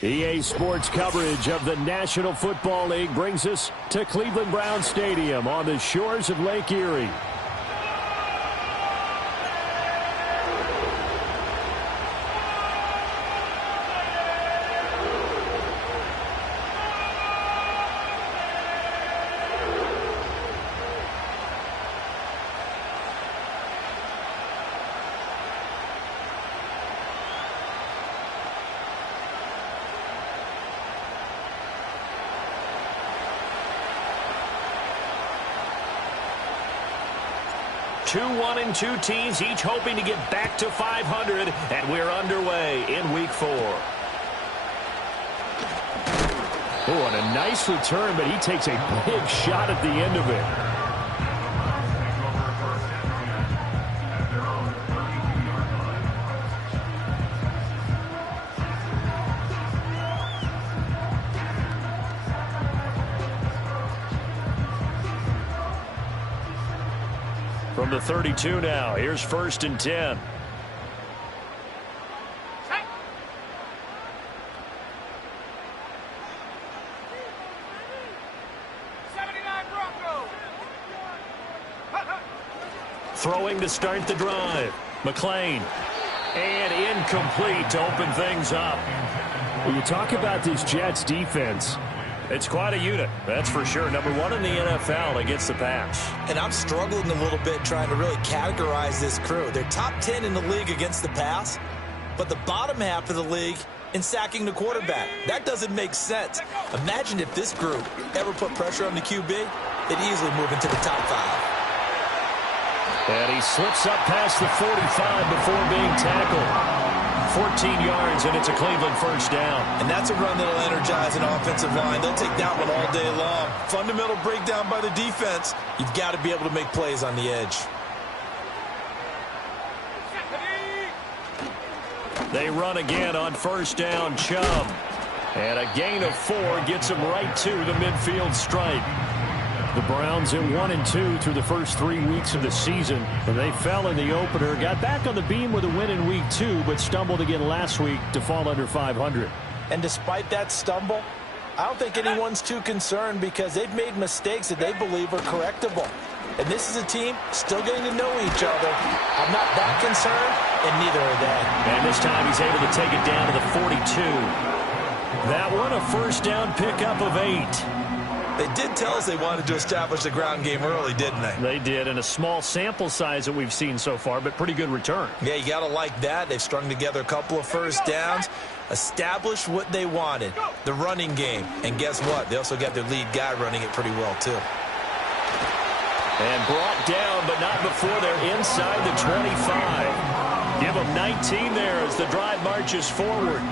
EA Sports coverage of the National Football League brings us to Cleveland Browns Stadium on the shores of Lake Erie. Two 1-2 teams, each hoping to get back to 500, and we're underway in Week 4. Oh, and a nice return, but he takes a big shot at the end of it. From the 32 now, here's 1st and 10. Throwing to start the drive. McClain. And incomplete to open things up. When you talk about this Jets defense, it's quite a unit, that's for sure. Number 1 in the NFL against the pass. And I'm struggling a little bit trying to really categorize this crew. They're top 10 in the league against the pass, but the bottom half of the league in sacking the quarterback. That doesn't make sense. Imagine if this group ever put pressure on the QB, they'd easily move into the top 5. And he slips up past the 45 before being tackled. 14 yards, and it's a Cleveland first down. And that's a run that'll energize an offensive line. They'll take that one all day long. Fundamental breakdown by the defense. You've got to be able to make plays on the edge. They run again on first down, Chubb. And a gain of 4 gets him right to the midfield stripe. The Browns at 1-2 through the first 3 weeks of the season. And they fell in the opener, got back on the beam with a win in Week 2, but stumbled again last week to fall under 500. And despite that stumble, I don't think anyone's too concerned because they've made mistakes that they believe are correctable. And this is a team still getting to know each other. I'm not that concerned, and neither are they. And this time he's able to take it down to the 42. That one a first down pickup of 8. They did tell us they wanted to establish the ground game early, didn't they? They did, and a small sample size that we've seen so far, but pretty good return. Yeah, you got to like that. They've strung together a couple of first downs, established what they wanted, the running game. And guess what? They also got their lead guy running it pretty well, too. And brought down, but not before they're inside the 25. Give them 19 there as the drive marches forward.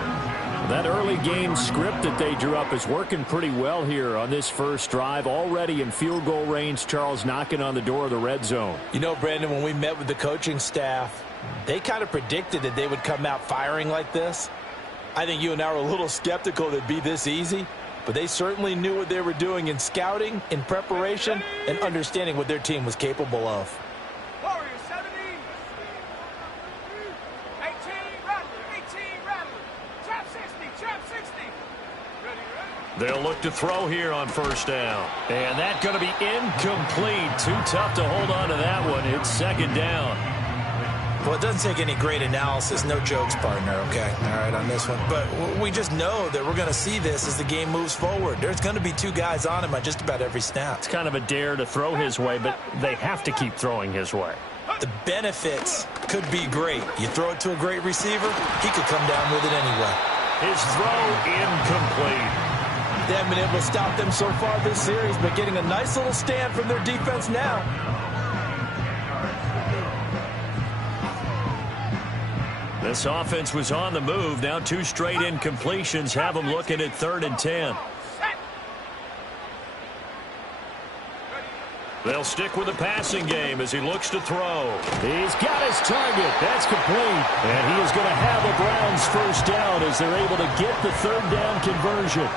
That early game script that they drew up is working pretty well here on this first drive. Already in field goal range, Charles knocking on the door of the red zone. You know, Brandon, when we met with the coaching staff, they kind of predicted that they would come out firing like this. I think you and I were a little skeptical that it'd be this easy, but they certainly knew what they were doing in scouting, in preparation, and understanding what their team was capable of. They'll look to throw here on first down. And that's going to be incomplete. Too tough to hold on to that one. It's second down. Well, it doesn't take any great analysis. No jokes, partner, okay? All right, on this one. But we just know that we're going to see this as the game moves forward. There's going to be 2 guys on him on just about every snap. It's kind of a dare to throw his way, but they have to keep throwing his way. The benefits could be great. You throw it to a great receiver, he could come down with it anyway. His throw incomplete. They haven't been able to stop them so far this series, but getting a nice little stand from their defense now. This offense was on the move. Now 2 straight incompletions have them looking at 3rd and 10. They'll stick with the passing game as he looks to throw. He's got his target. That's complete. And he is going to have the Browns first down as they're able to get the 3rd down conversion.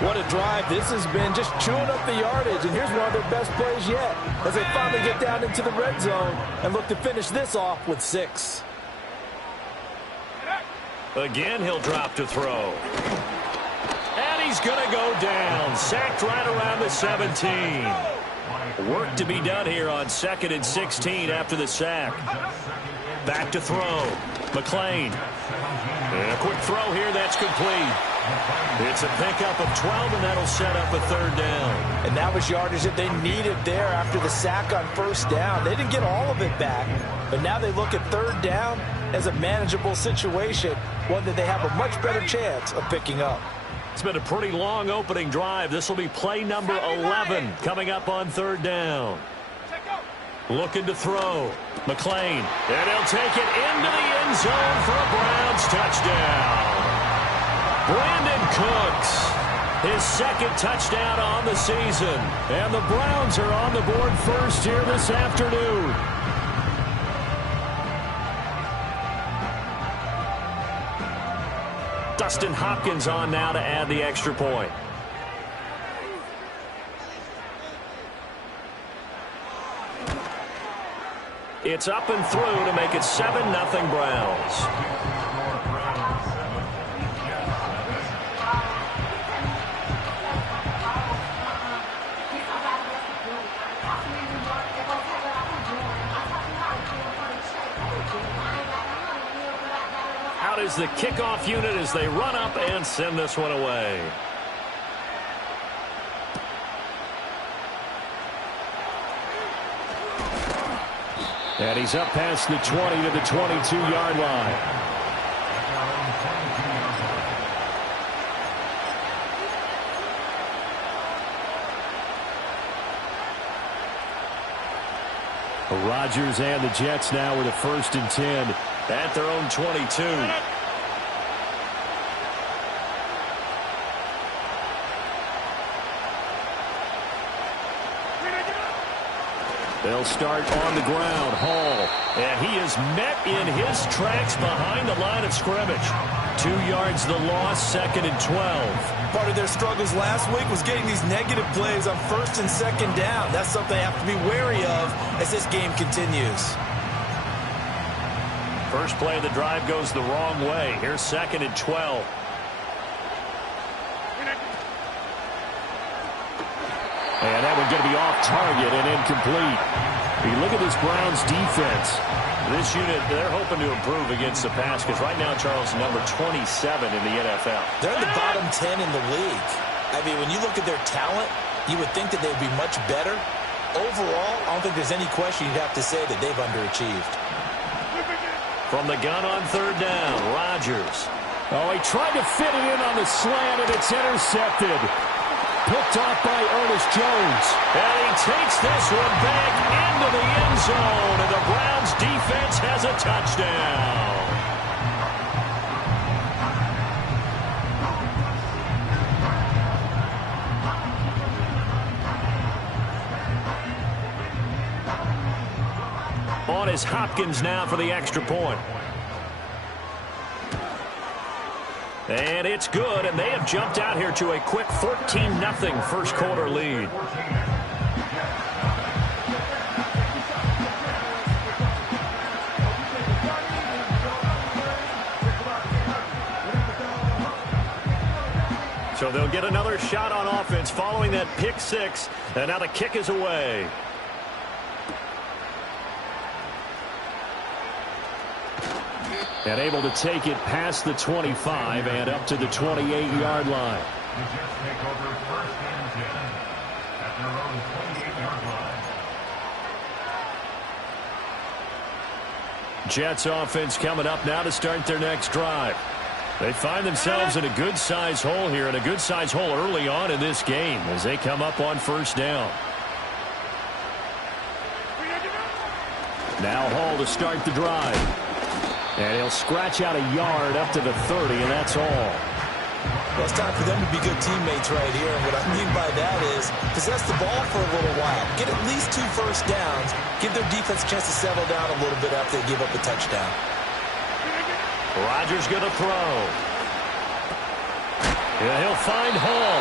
What a drive this has been, just chewing up the yardage, and here's one of their best plays yet as they finally get down into the red zone and look to finish this off with 6. Again, he'll drop to throw. And he's going to go down. Sacked right around the 17. Work to be done here on 2nd and 16 after the sack. Back to throw. McLean. And a quick throw here. That's complete. It's a pickup of 12, and that'll set up a 3rd down. And that was yardage that they needed there after the sack on 1st down. They didn't get all of it back, but now they look at 3rd down as a manageable situation, one that they have a much better chance of picking up. It's been a pretty long opening drive. This will be play number 11 coming up on 3rd down. Looking to throw. McLean. And he'll take it into the end zone for a Browns touchdown. Brandon Cooks, his 2nd touchdown on the season. And the Browns are on the board first here this afternoon. Dustin Hopkins on now to add the extra point. It's up and through to make it 7-0 Browns. Out is the kickoff unit as they run up and send this one away. And he's up past the 20 to the 22-yard line. Rodgers and the Jets now with a 1st and 10 at their own 22. They'll start on the ground. Hall. And he is met in his tracks behind the line of scrimmage. 2 yards the loss, 2nd and 12. Part of their struggles last week was getting these negative plays on 1st and 2nd down. That's something they have to be wary of as this game continues. First play of the drive goes the wrong way. Here's 2nd and 12. And that one's going to be off target and incomplete. You look at this Browns defense. This unit, they're hoping to improve against the pass because right now, Charles, number 27 in the NFL. They're in the bottom 10 in the league. I mean, when you look at their talent, you would think that they'd be much better. Overall, I don't think there's any question you'd have to say that they've underachieved. From the gun on 3rd down, Rodgers. Oh, he tried to fit it in on the slant, and it's intercepted. Picked off by Ernest Jones. And he takes this one back into the end zone, and the Browns defense has a touchdown. On is Hopkins now for the extra point. And it's good, and they have jumped out here to a quick 14-0 first quarter lead. So they'll get another shot on offense following that pick 6, and now the kick is away. And able to take it past the 25 and up to the 28-yard line. The Jets take over 1st and 10 at their own 28-yard line. Jets offense coming up now to start their next drive. They find themselves in a good-sized hole here, and a good-sized hole early on in this game as they come up on 1st down. Now Hall to start the drive. And he'll scratch out a yard up to the 30, and that's all. Well, it's time for them to be good teammates right here. And what I mean by that is possess the ball for a little while. Get at least 2 first downs. Give their defense a chance to settle down a little bit after they give up a touchdown. Rodgers going to throw. Yeah, he'll find Hall.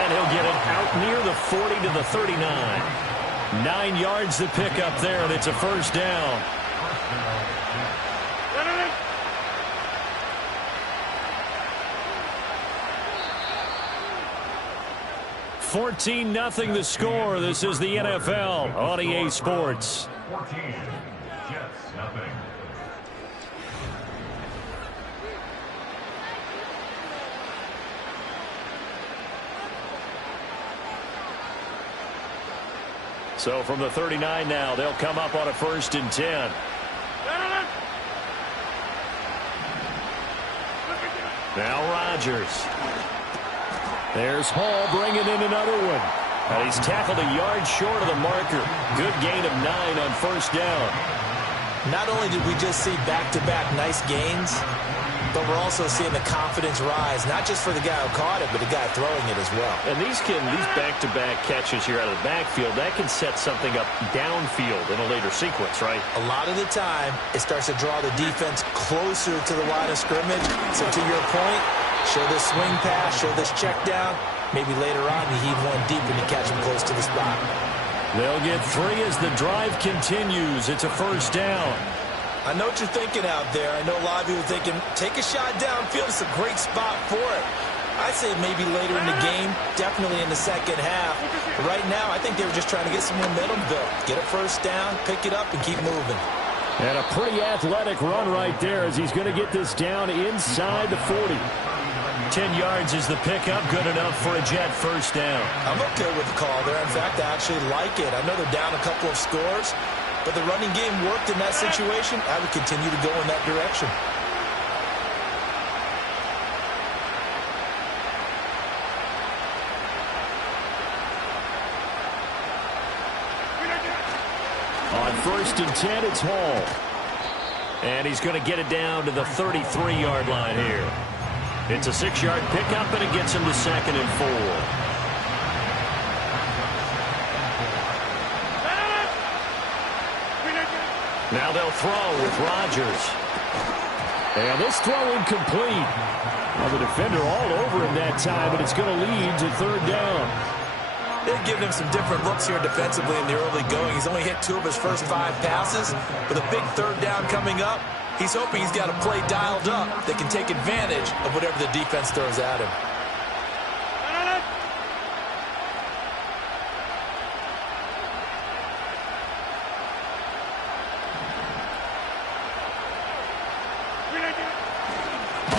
And he'll get it out near the 40 to the 39. 9 yards to pick up there, and it's a 1st down. 14-0 the score. This is the NFL on EA Sports. 14, Jets, nothing. So from the 39 now, they'll come up on a 1st and 10. Now Rodgers. There's Hall bringing in another one. And he's tackled a yard short of the marker. Good gain of 9 on 1st down. Not only did we just see back-to-back nice gains, but we're also seeing the confidence rise, not just for the guy who caught it, but the guy throwing it as well. And these back-to-back catches here out of the backfield, that can set something up downfield in a later sequence, right? A lot of the time, it starts to draw the defense closer to the line of scrimmage. So to your point, show this swing pass, show this check down. Maybe later on you heave one deep and you catch him close to the spot. They'll get 3 as the drive continues. It's a 1st down. I know what you're thinking out there. I know a lot of people thinking, take a shot downfield. It's a great spot for it. I'd say maybe later in the game, definitely in the second half. But right now, I think they were just trying to get some momentum built. Get a 1st down, pick it up, and keep moving. And a pretty athletic run right there as he's going to get this down inside the 40. 10 yards is the pickup. Good enough for a Jet 1st down. I'm okay with the call there. In fact, I actually like it. I know they're down a couple of scores, but the running game worked in that situation. I would continue to go in that direction. On 1st and 10, it's Hall. And he's going to get it down to the 33-yard line here. It's a 6-yard pickup, and it gets him to 2nd and 4. Now they'll throw with Rodgers. And this throw incomplete. Well, the defender all over him that time, and it's going to lead to 3rd down. They've given him some different looks here defensively in the early going. He's only hit 2 of his first 5 passes. With a big 3rd down coming up, he's hoping he's got a play dialed up that can take advantage of whatever the defense throws at him.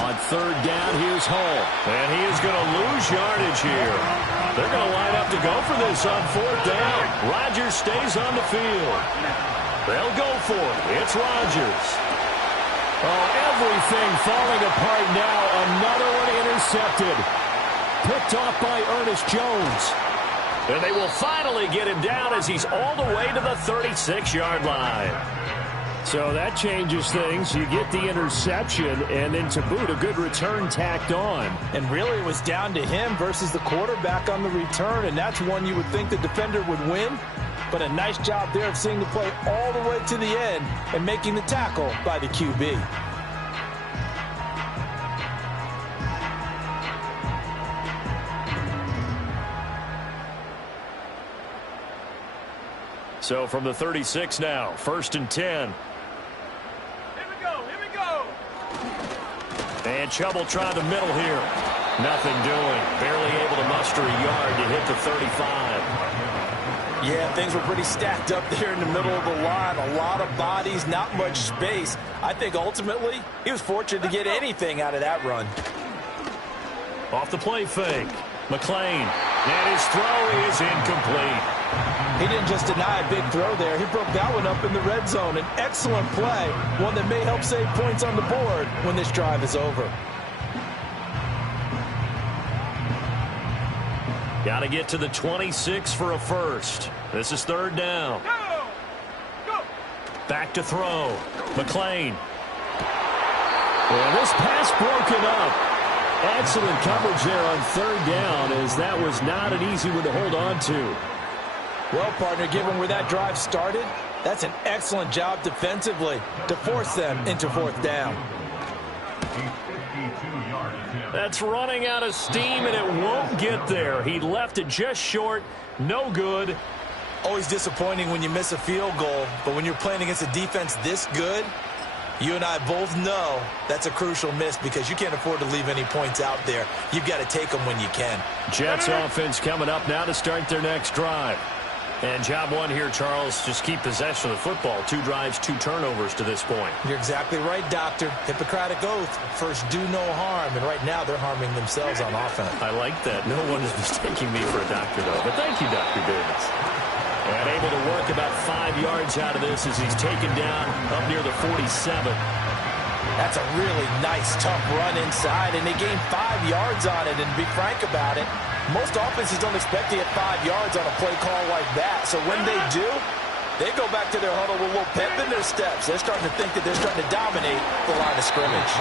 On 3rd down, here's Hall. And he is going to lose yardage here. They're going to line up to go for this on 4th down. Rodgers stays on the field. They'll go for it. It's Rodgers. Oh, everything falling apart now. Another one intercepted. Picked off by Ernest Jones. And they will finally get him down as he's all the way to the 36-yard line. So that changes things. You get the interception, and then to boot, a good return tacked on. And really, it was down to him versus the quarterback on the return, and that's one you would think the defender would win. But a nice job there of seeing the play all the way to the end and making the tackle by the QB. So from the 36 now, 1st and 10. And Chubb trying the middle here. Nothing doing. Barely able to muster a yard to hit the 35. Yeah, things were pretty stacked up there in the middle of the line. A lot of bodies, not much space. I think ultimately he was fortunate to get anything out of that run. Off the play fake. McClain. And his throw is incomplete. He didn't just deny a big throw there. He broke that one up in the red zone. An excellent play, one that may help save points on the board when this drive is over. Got to get to the 26 for a 1st. This is 3rd down. Go! Back to throw. McClain. Well, this pass broken up. Excellent coverage there on 3rd down, as that was not an easy one to hold on to. Well, partner, given where that drive started, that's an excellent job defensively to force them into 4th down. That's running out of steam, and it won't get there. He left it just short. No good. Always disappointing when you miss a field goal, but when you're playing against a defense this good, You and I both know that's a crucial miss because you can't afford to leave any points out there. You've got to take them when you can. Jets offense coming up now to start their next drive. And job one here, Charles, just keep possession of the football. 2 drives, 2 turnovers to this point. You're exactly right, Doctor. Hippocratic oath. First, do no harm. And right now, they're harming themselves on offense. I like that. No one is mistaking me for a doctor, though. But thank you, Dr. Davis. And able to work about 5 yards out of this as he's taken down up near the 47. That's a really nice, tough run inside, and they gained 5 yards on it. And to be frank about it, most offenses don't expect to get 5 yards on a play call like that. So when they do, they go back to their huddle with a little pep in their steps. They're starting to think that they're starting to dominate the line of scrimmage.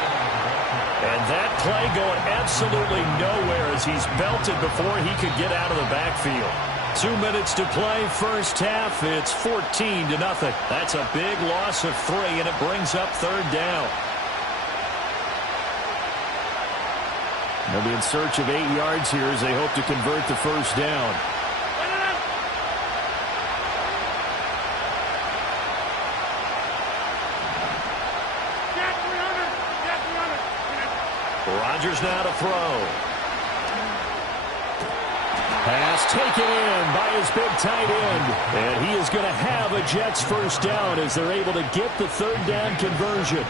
And that play going absolutely nowhere as he's belted before he could get out of the backfield. 2 minutes to play, first half. It's 14-0. That's a big loss of 3, and it brings up third down. They'll be in search of 8 yards here as they hope to convert the first down. Rodgers now to throw. Pass taken in by his big tight end. And he is going to have a Jets first down as they're able to get the third down conversion.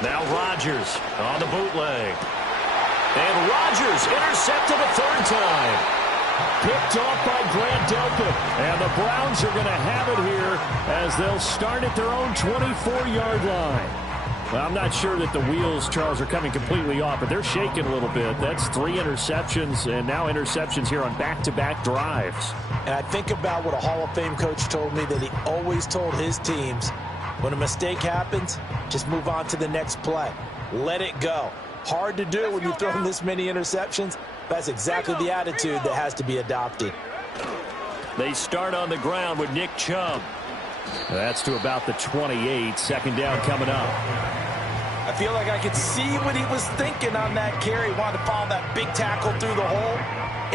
Now Rodgers on the bootleg. And Rodgers intercepted a third time. Picked off by Grant Delpit. And the Browns are going to have it here as they'll start at their own 24-yard line. Well, I'm not sure that the wheels, Charles, are coming completely off, but they're shaking a little bit. That's 3 interceptions, and now interceptions here on back-to-back drives. And I think about what a Hall of Fame coach told me that he always told his teams, when a mistake happens, just move on to the next play. Let it go. Hard to do when you've thrown this many interceptions. That's exactly the attitude that has to be adopted. They start on the ground with Nick Chubb. That's to about the 28. Second down coming up. I feel like I could see what he was thinking on that carry. Wanted to follow that big tackle through the hole.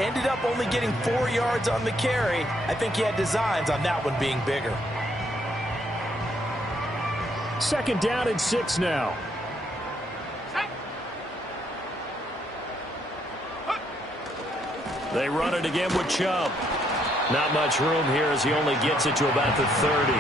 Ended up only getting 4 yards on the carry. I think he had designs on that one being bigger. Second down and 6 now. They run it again with Chubb. Not much room here as he only gets it to about the 30.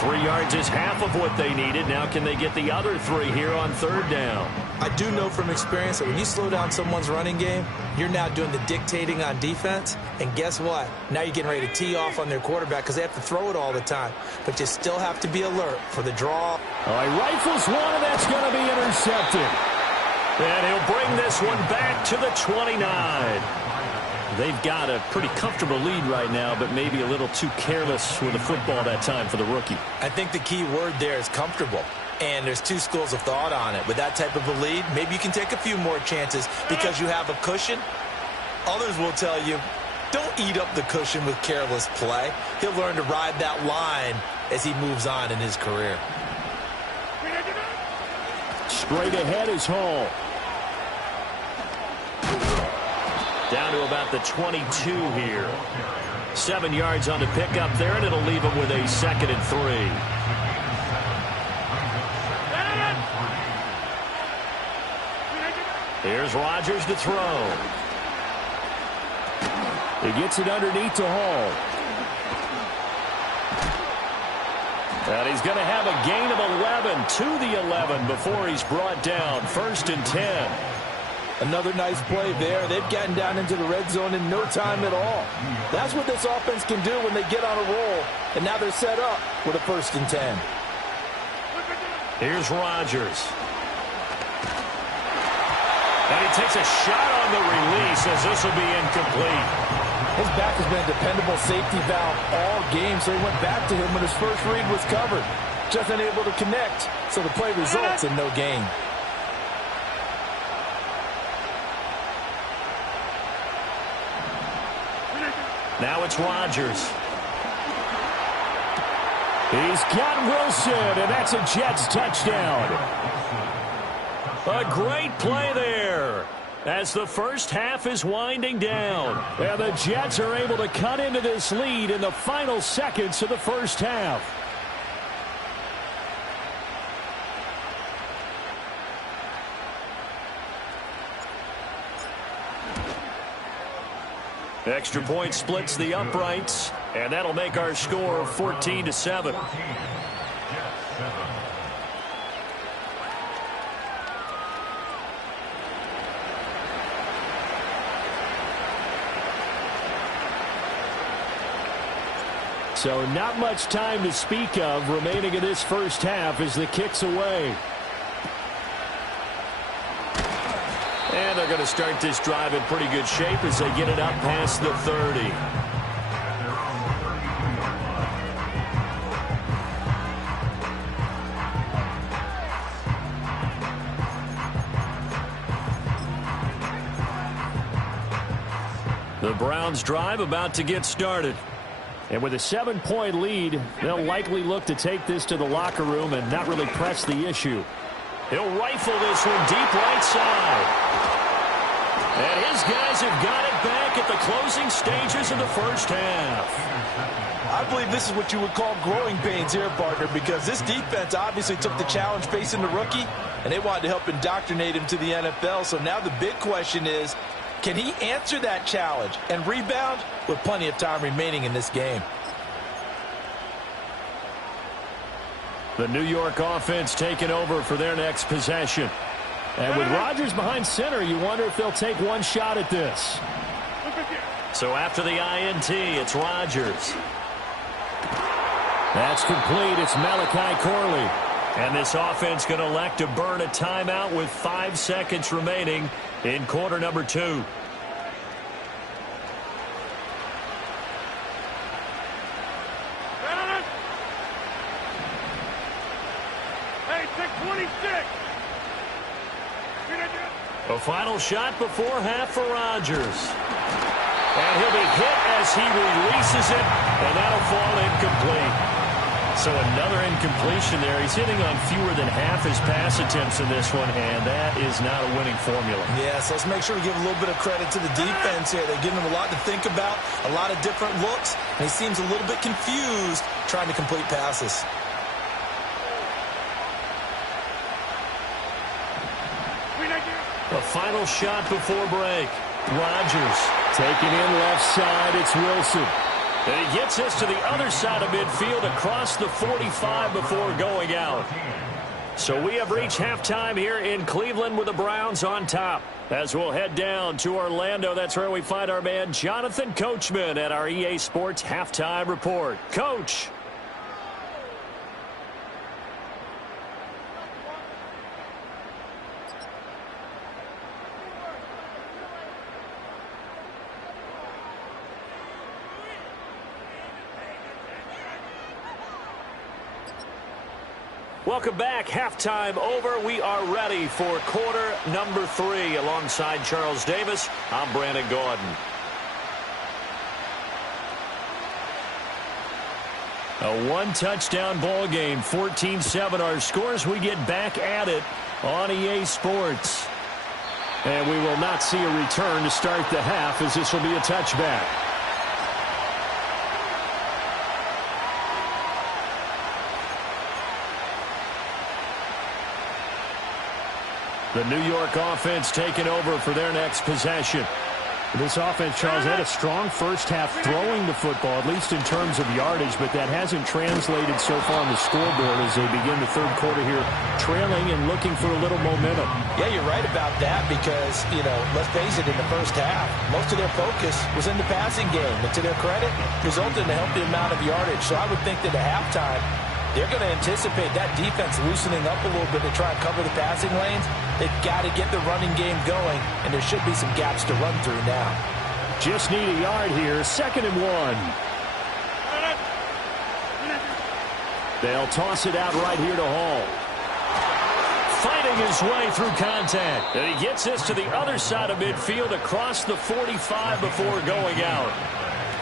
3 yards is half of what they needed. Now can they get the other 3 here on third down? I do know from experience that when you slow down someone's running game, you're now doing the dictating on defense. And guess what? Now you're getting ready to tee off on their quarterback because they have to throw it all the time. But you still have to be alert for the draw. Oh, he rifles one, and that's going to be intercepted. And he'll bring this one back to the 29. They've got a pretty comfortable lead right now, but maybe a little too careless with the football that time for the rookie. I think the key word there is comfortable. And there's 2 schools of thought on it. With that type of a lead, maybe you can take a few more chances because you have a cushion. Others will tell you, don't eat up the cushion with careless play. He'll learn to ride that line as he moves on in his career. Straight ahead is Hall. Down to about the 22 here. 7 yards on the pickup there, and it'll leave him with a 2nd and 3. Here's Rodgers to throw. He gets it underneath to Hall. And he's going to have a gain of 11 to the 11 before he's brought down. 1st and 10. Another nice play there. They've gotten down into the red zone in no time at all. That's what this offense can do when they get on a roll. And now they're set up with a 1st and 10. Here's Rodgers. And he takes a shot on the release as this will be incomplete. His back has been a dependable safety valve all game, so he went back to him when his first read was covered. Just unable to connect, so the play results in no gain. Now it's Rodgers. He's got Wilson, and that's a Jets touchdown. A great play there as the first half is winding down. And the Jets are able to cut into this lead in the final seconds of the first half. Extra point splits the uprights, and that'll make our score 14-7. So not much time to speak of remaining in this first half as the kick's away. And they're going to start this drive in pretty good shape as they get it up past the 30. The Browns drive about to get started. And with a 7-point lead, they'll likely look to take this to the locker room and not really press the issue. He'll rifle this one deep right side. And his guys have got it back at the closing stages of the first half. I believe this is what you would call growing pains here, partner, because this defense obviously took the challenge facing the rookie, and they wanted to help indoctrinate him to the NFL. So now the big question is, can he answer that challenge and rebound with plenty of time remaining in this game? The New York offense taking over for their next possession. And with Rodgers behind center, you wonder if they'll take one shot at this. So after the INT, it's Rodgers. That's complete. It's Malachi Corley. And this offense going to elect to burn a timeout with 5 seconds remaining in quarter number 2. Hey, 6:26. A final shot before half for Rodgers. And he'll be hit as he releases it, and that'll fall incomplete. So another incompletion there. He's hitting on fewer than half his pass attempts in this one, and that is not a winning formula. Yes, let's make sure we give a little bit of credit to the defense here. They're giving him a lot to think about, a lot of different looks, and he seems a little bit confused trying to complete passes. A final shot before break. Rodgers taking in left side. It's Wilson. And he gets this to the other side of midfield across the 45 before going out. So we have reached halftime here in Cleveland with the Browns on top. As we'll head down to Orlando, that's where we find our man Jonathan Coachman at our EA Sports Halftime Report. Coach. Welcome back. Halftime over. We are ready for quarter number 3. Alongside Charles Davis, I'm Brandon Gordon. A one-touchdown ball game, 14-7 our scores. We get back at it on EA Sports. And we will not see a return to start the half, as this will be a touchback. The New York offense taking over for their next possession. This offense, Charles, had a strong first half throwing the football, at least in terms of yardage, but that hasn't translated so far on the scoreboard as they begin the third quarter here, trailing and looking for a little momentum. Yeah, you're right about that because, let's face it, in the first half, most of their focus was in the passing game. And to their credit, resulted in a healthy amount of yardage. So I would think that at halftime, they're going to anticipate that defense loosening up a little bit to try and cover the passing lanes. They've got to get the running game going, and there should be some gaps to run through now. Just need a yard here, 2nd and 1. They'll toss it out right here to Hall. Fighting his way through contact. And he gets this to the other side of midfield across the 45 before going out.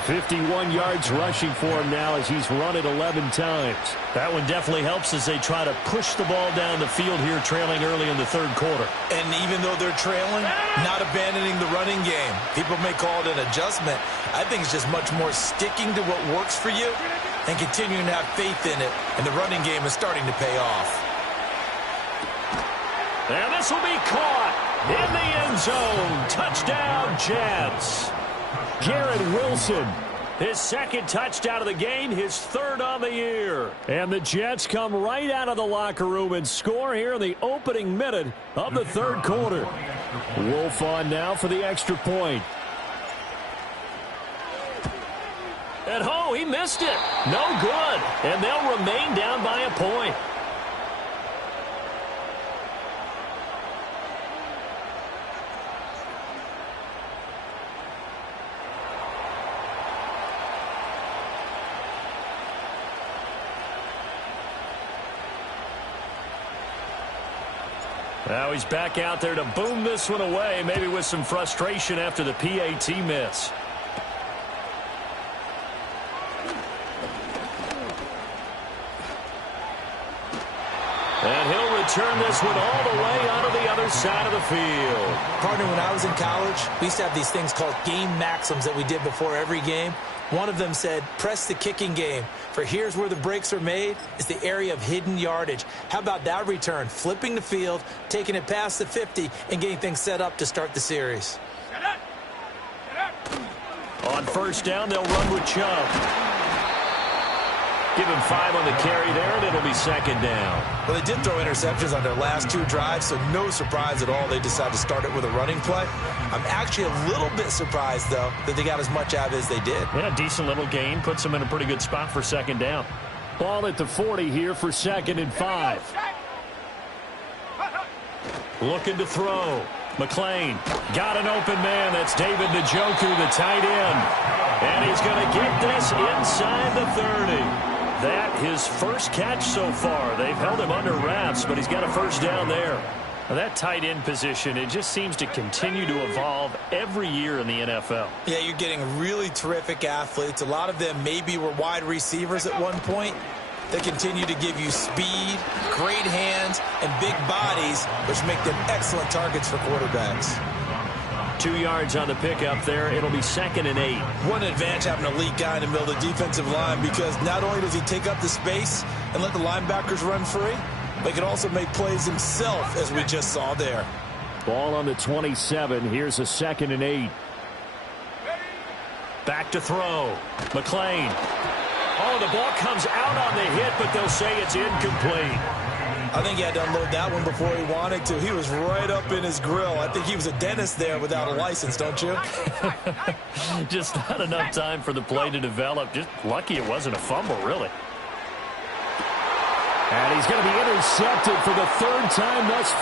51 yards rushing for him now as he's run it 11 times. That one definitely helps as they try to push the ball down the field here, trailing early in the third quarter. And even though they're trailing, not abandoning the running game. People may call it an adjustment. I think it's just much more sticking to what works for you and continuing to have faith in it. And the running game is starting to pay off. And this will be caught in the end zone. Touchdown, Jets. Garrett Wilson, His second touchdown of the game, his third on the year. and the Jets come right out of the locker room and score here in the opening minute of the third quarter. Wolf on now for the extra point. And oh, he missed it. No good. And they'll remain down by a point. Now he's back out there to boom this one away, maybe with some frustration after the PAT miss. And he'll return this one all the way onto the other side of the field. Partner, when I was in college, we used to have these things called game maxims that we did before every game. One of them said, press the kicking game. For here's where the breaks are made, is the area of hidden yardage. How about that return? Flipping the field, taking it past the 50, and getting things set up to start the series. On first down, they'll run with Chubb. Give him 5 on the carry there, and it'll be second down. Well, they did throw interceptions on their last 2 drives, so no surprise at all they decided to start it with a running play. I'm actually a little bit surprised, though, that they got as much out of it as they did. Yeah, decent little gain. Puts them in a pretty good spot for second down. Ball at the 40 here for 2nd and 5. Looking to throw. McClain got an open man. That's David Njoku, the tight end. And he's going to get this inside the 30. That his first catch so far. They've held him under wraps, but he's got a first down there. Now that tight end position, it just seems to continue to evolve every year in the NFL. Yeah, you're getting really terrific athletes. A lot of them maybe were wide receivers at one point. They continue to give you speed, great hands, and big bodies, which make them excellent targets for quarterbacks. 2 yards on the pickup there. It'll be 2nd and 8. One advantage having an elite guy in the middle of the defensive line, because not only does he take up the space and let the linebackers run free, but he can also make plays himself, as we just saw there. Ball on the 27. Here's a 2nd and 8. Back to throw. McClain. Oh, the ball comes out on the hit, but they'll say it's incomplete. I think he had to unload that one before he wanted to. He was right up in his grill. I think he was a dentist there without a license, don't you? Just not enough time for the play to develop. Just lucky it wasn't a fumble, really. And he's going to be intercepted for the 3rd time thus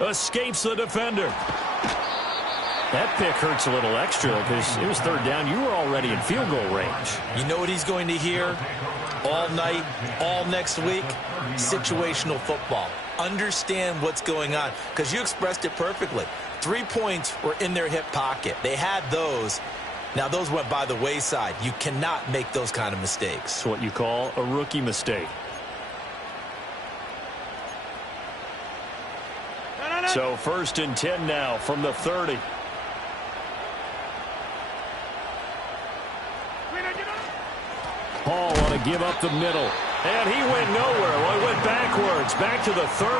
far. Escapes the defender. That pick hurts a little extra because it was 3rd down. You were already in field goal range. You know what he's going to hear all night, all next week? Situational football. Understand what's going on, because you expressed it perfectly. 3 points were in their hip pocket. They had those. Now, those went by the wayside. You cannot make those kind of mistakes. It's what you call a rookie mistake. So 1st and 10 now from the 30. Hall on to give up the middle. And he went nowhere. Well, he went backwards, back to the 33.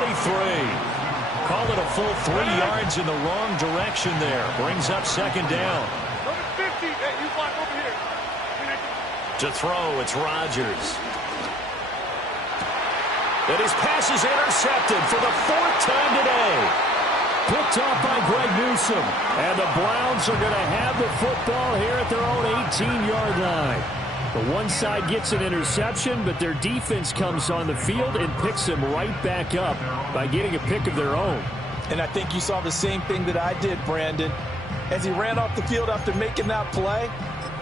Call it a full 3 yards in the wrong direction there. Brings up 2nd down. To throw, it's Rodgers. And his pass is intercepted for the 4th time today. Picked off by Greg Newsome. And the Browns are going to have the football here at their own 18-yard line. The one side gets an interception, but their defense comes on the field and picks them right back up by getting a pick of their own. And I think you saw the same thing that I did, Brandon. As he ran off the field after making that play,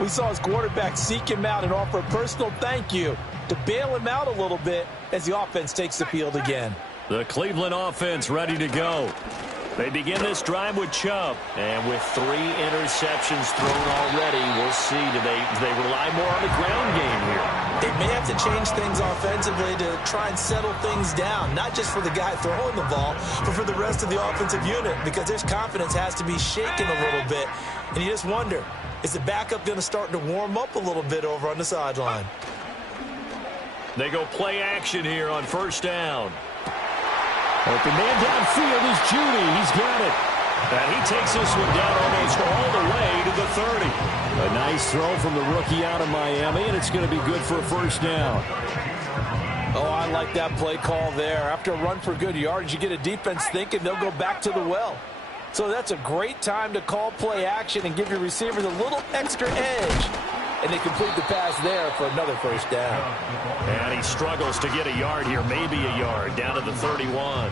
we saw his quarterback seek him out and offer a personal thank you to bail him out a little bit as the offense takes the field again. The Cleveland offense ready to go. They begin this drive with Chubb. And with 3 interceptions thrown already, we'll see. Do they rely more on the ground game here? They may have to change things offensively to try and settle things down, not just for the guy throwing the ball, but for the rest of the offensive unit, because their confidence has to be shaken a little bit. And you just wonder, is the backup going to start to warm up a little bit over on the sideline? They go play action here on first down. Open man downfield is Judy. He's got it. And he takes this one down almost all the way to the 30. A nice throw from the rookie out of Miami, and it's going to be good for a first down. Oh, I like that play call there. After a run for good yards, you get a defense thinking they'll go back to the well. So that's a great time to call play action and give your receivers a little extra edge. And they complete the pass there for another first down. And he struggles to get a yard here, maybe a yard, down to the 31.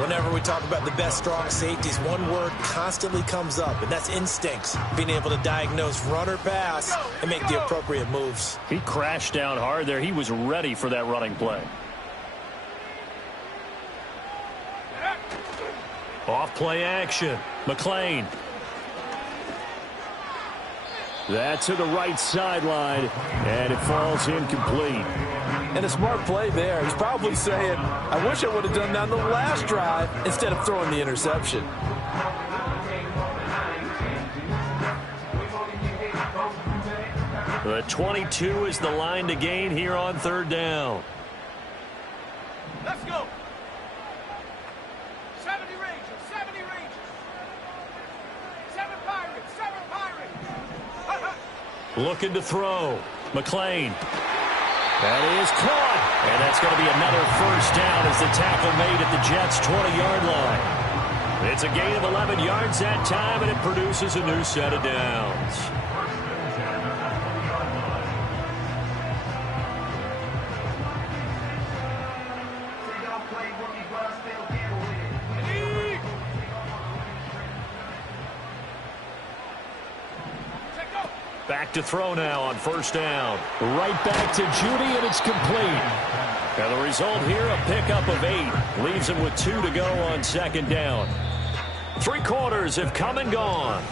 Whenever we talk about the best strong safeties, one word constantly comes up, and that's instincts. Being able to diagnose run or pass and make the appropriate moves. He crashed down hard there. He was ready for that running play. Off play action. McClain. That's to the right sideline, and it falls incomplete. And a smart play there. He's probably saying, I wish I would have done that on the last drive instead of throwing the interception. The 22 is the line to gain here on third down. Let's go. 70 Rangers, 70 Rangers. 7 Pirates, 7 Pirates. Looking to throw. McClain. That is caught. And that's going to be another first down as the tackle made at the Jets' 20-yard line. It's a gain of 11 yards that time, and it produces a new set of downs. Back to throw now on first down. Right back to Judy, and it's complete. And the result here, a pickup of 8. Leaves him with 2 to go on second down. 3 quarters have come and gone.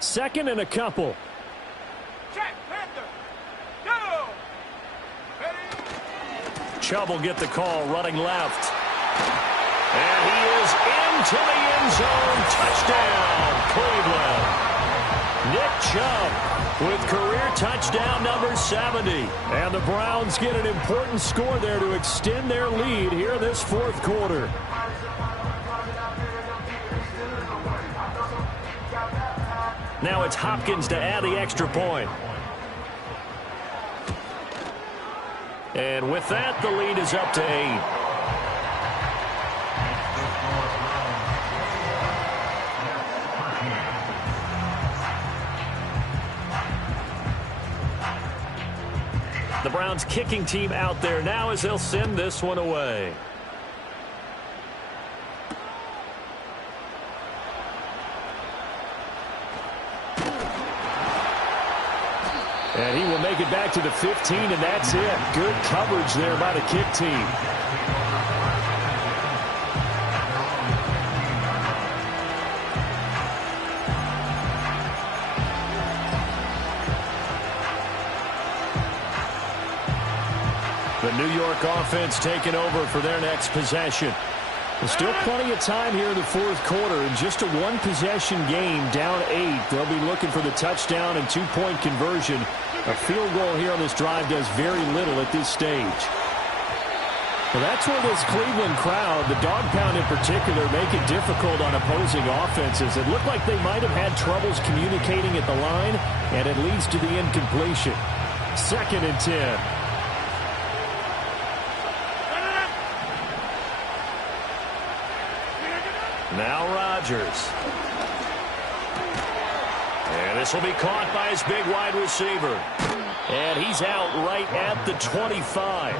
Second and a couple. Check, Panther. Go. Ready? Chubb will get the call, running left. And he is into the end zone. Touchdown, Cleveland. Nick Chubb with career touchdown number 70. And the Browns get an important score there to extend their lead here in this fourth quarter. Now it's Hopkins to add the extra point. And with that, the lead is up to 8. The Browns kicking team out there now as they'll send this one away. And he will make it back to the 15, and that's it. Good coverage there by the kick team. The New York offense taking over for their next possession. There's still plenty of time here in the fourth quarter. In just a one-possession game, down 8. They'll be looking for the touchdown and two-point conversion. A field goal here on this drive does very little at this stage. Well, that's where this Cleveland crowd, the dog pound in particular, make it difficult on opposing offenses. It looked like they might have had troubles communicating at the line, and it leads to the incompletion. 2nd and 10. Now Rodgers. And this will be caught by his big wide receiver. And he's out right at the 25.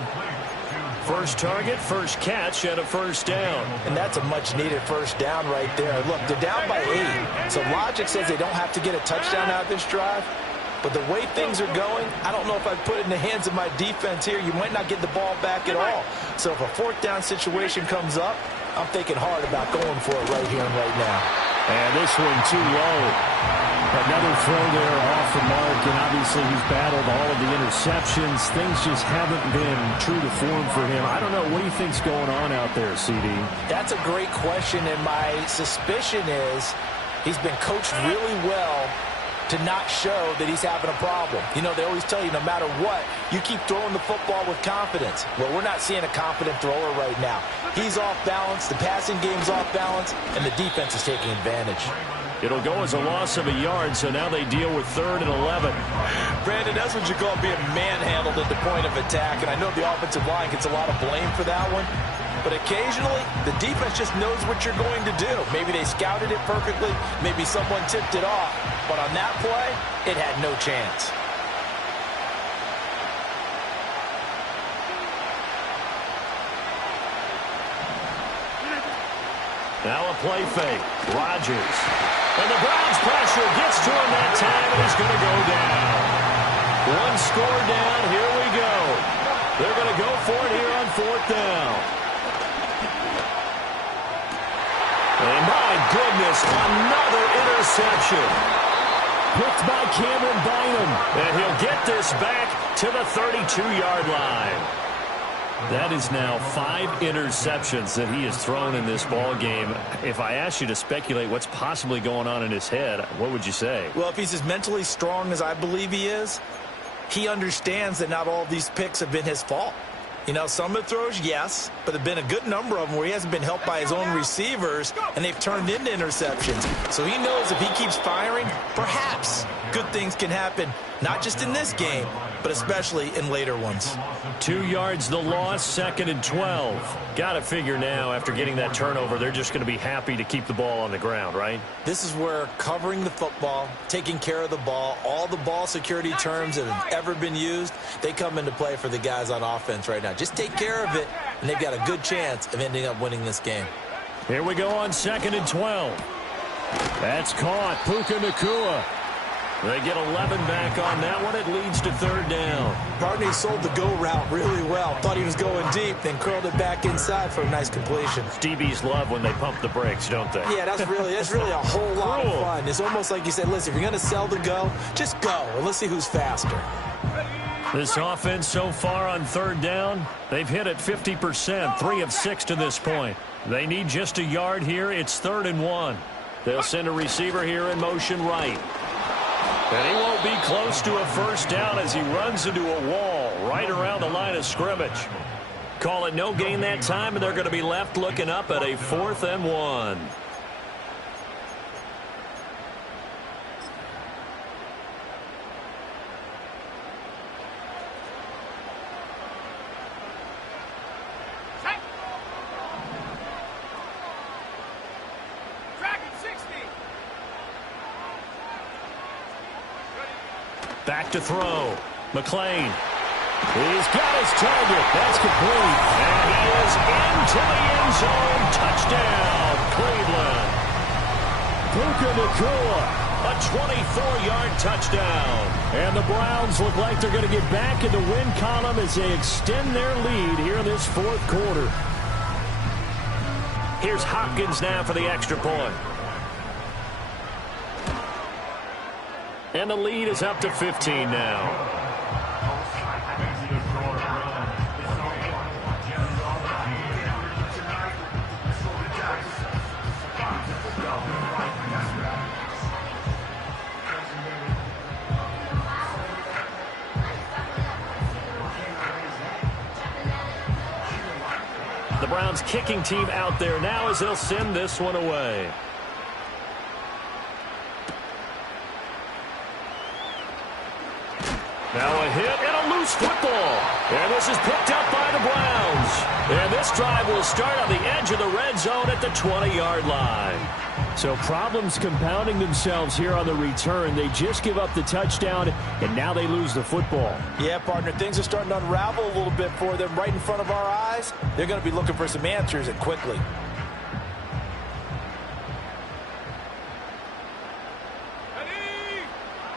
First target, first catch, and a first down. And that's a much-needed first down right there. Look, they're down by 8, so logic says they don't have to get a touchdown out of this drive. But the way things are going, I don't know if I'd put it in the hands of my defense here. You might not get the ball back at all. So if a fourth down situation comes up, I'm thinking hard about going for it right here and right now. And this one too low. Another throw there off the mark, and obviously he's battled all of the interceptions. Things just haven't been true to form for him. I don't know. What do you think's going on out there, CD? That's a great question, and my suspicion is he's been coached really well to not show that he's having a problem. You know, they always tell you no matter what, you keep throwing the football with confidence. Well, we're not seeing a confident thrower right now. He's off balance, the passing game's off balance, and the defense is taking advantage. It'll go as a loss of a yard, so now they deal with 3rd and 11. Brandon, that's what you call being manhandled at the point of attack, and I know the offensive line gets a lot of blame for that one. But occasionally, the defense just knows what you're going to do. Maybe they scouted it perfectly. Maybe someone tipped it off. But on that play, it had no chance. Now a play fake. Rodgers. And the Browns pressure gets to him that time, and he's going to go down. One score down. Here we go. They're going to go for it here on 4th down. And my goodness, another interception. Picked by Cameron Bynum. And he'll get this back to the 32-yard line. That is now 5 interceptions that he has thrown in this ball game. If I asked you to speculate what's possibly going on in his head, what would you say? Well, if he's as mentally strong as I believe he is, he understands that not all of these picks have been his fault. You know, some of the throws, yes, but there have been a good number of them where he hasn't been helped by his own receivers, and they've turned into interceptions. So he knows if he keeps firing, perhaps good things can happen, not just in this game, but especially in later ones. 2 yards the loss, 2nd and 12. Got to figure now, after getting that turnover, they're just going to be happy to keep the ball on the ground, right? This is where covering the football, taking care of the ball, all the ball security terms that have ever been used, they come into play for the guys on offense right now. Just take care of it, and they've got a good chance of ending up winning this game. Here we go on 2nd and 12. That's caught. Puka Nacua. They get 11 back on that one. It leads to 3rd down. Barney sold the go route really well. Thought he was going deep, then curled it back inside for a nice completion. DBs love when they pump the brakes, don't they? Yeah, that's really a whole lot of fun. It's almost like you said, listen, if you're going to sell the go, just go, and let's see who's faster. This offense so far on 3rd down, they've hit it 50%, 3 of 6 to this point. They need just a yard here. It's 3rd and 1. They'll send a receiver here in motion right. And he won't be close to a first down as he runs into a wall right around the line of scrimmage. Call it no gain that time, and they're going to be left looking up at a 4th and 1. Back to throw. McClain. He's got his target. That's complete. And he is into the end zone. Touchdown, Cleveland. Puka Nacua, a 24-yard touchdown. And the Browns look like they're going to get back in the win column as they extend their lead here in this 4th quarter. Here's Hopkins now for the extra point. And the lead is up to 15 now. The Browns kicking team out there now as they'll send this one away. Now a hit and a loose football. And this is picked up by the Browns. And this drive will start on the edge of the red zone at the 20-yard line. So problems compounding themselves here on the return. They just give up the touchdown, and now they lose the football. Yeah, partner, things are starting to unravel a little bit for them right in front of our eyes. They're going to be looking for some answers, and quickly.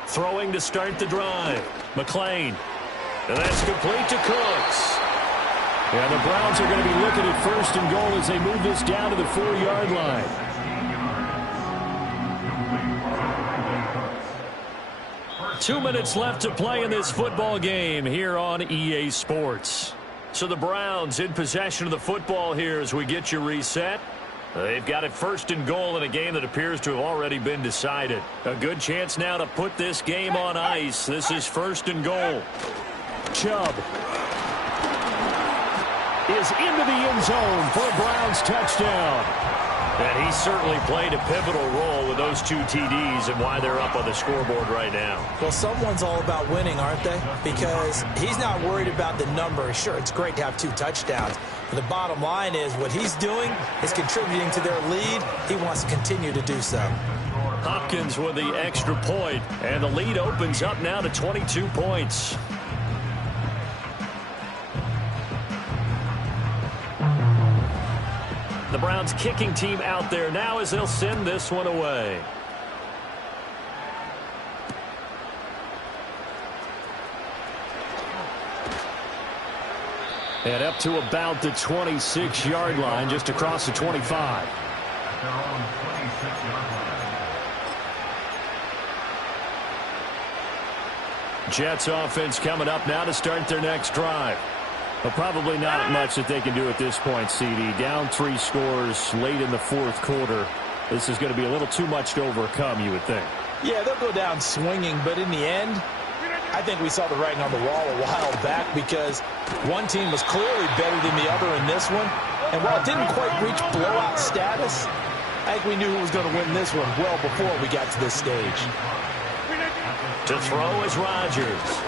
Throwing to start the drive. McClain. And that's complete to Cooks. And the Browns are going to be looking at first and goal as they move this down to the 4-yard line. Two minutes left to play in this football game here on EA Sports. So the Browns in possession of the football here as we get you reset. They've got it first and goal in a game that appears to have already been decided. A good chance now to put this game on ice. This is first and goal. Chubb is into the end zone for a Browns touchdown. And he certainly played a pivotal role with those 2 TDs and why they're up on the scoreboard right now. Well, someone's all about winning, aren't they? Because he's not worried about the number. Sure, it's great to have 2 touchdowns. But the bottom line is what he's doing is contributing to their lead. He wants to continue to do so. Hopkins with the extra point, and the lead opens up now to 22 points. The Browns kicking team out there now as they'll send this one away. And up to about the 26-yard line, just across the 25. Jets offense coming up now to start their next drive. But probably not much that they can do at this point, CD. Down 3 scores late in the 4th quarter. This is going to be a little too much to overcome, you would think. Yeah, they'll go down swinging, but in the end, I think we saw the writing on the wall a while back because one team was clearly better than the other in this one. And while it didn't quite reach blowout status, I think we knew who was going to win this one well before we got to this stage. To throw is Rodgers.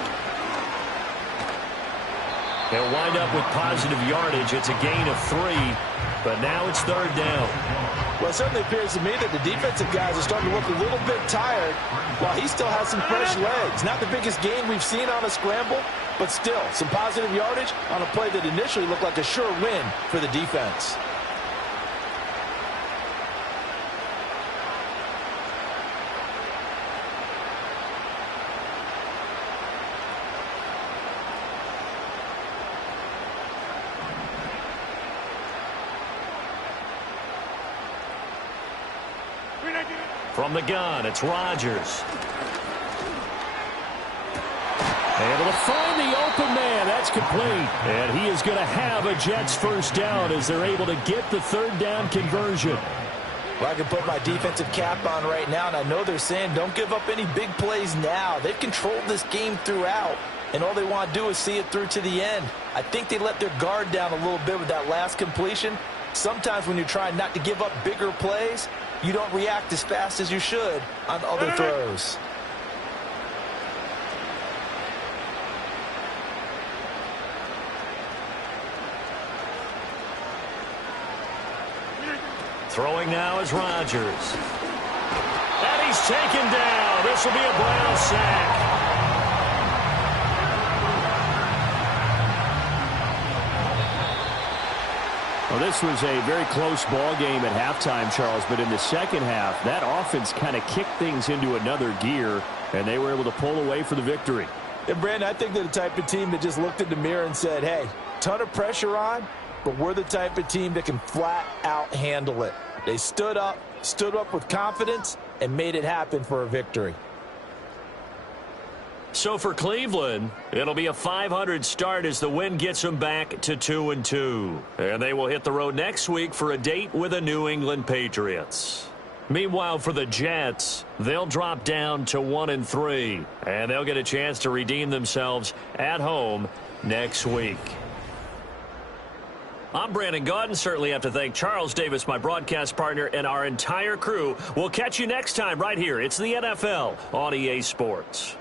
They'll wind up with positive yardage. It's a gain of 3, but now it's 3rd down. Well, it certainly appears to me that the defensive guys are starting to look a little bit tired while he still has some fresh legs. Not the biggest gain we've seen on a scramble, but still some positive yardage on a play that initially looked like a sure win for the defense. From the gun, it's Rodgers. Able to find the open man. That's complete. And he is going to have a Jets first down as they're able to get the 3rd down conversion. Well, I can put my defensive cap on right now, and I know they're saying don't give up any big plays now. They've controlled this game throughout, and all they want to do is see it through to the end. I think they let their guard down a little bit with that last completion. Sometimes when you're trying not to give up bigger plays, you don't react as fast as you should on other throws. Throwing now is Rodgers. And he's taken down. This will be a Brown sack. Well, this was a very close ball game at halftime, Charles, but in the second half, that offense kind of kicked things into another gear, and they were able to pull away for the victory. And, Brandon, I think they're the type of team that just looked in the mirror and said, hey, ton of pressure on, but we're the type of team that can flat out handle it. They stood up with confidence, and made it happen for a victory. So for Cleveland, it'll be a .500 start as the win gets them back to 2-2. And they will hit the road next week for a date with the New England Patriots. Meanwhile, for the Jets, they'll drop down to 1-3. And they'll get a chance to redeem themselves at home next week. I'm Brandon Gaudin. Certainly have to thank Charles Davis, my broadcast partner, and our entire crew. We'll catch you next time right here. It's the NFL on EA Sports.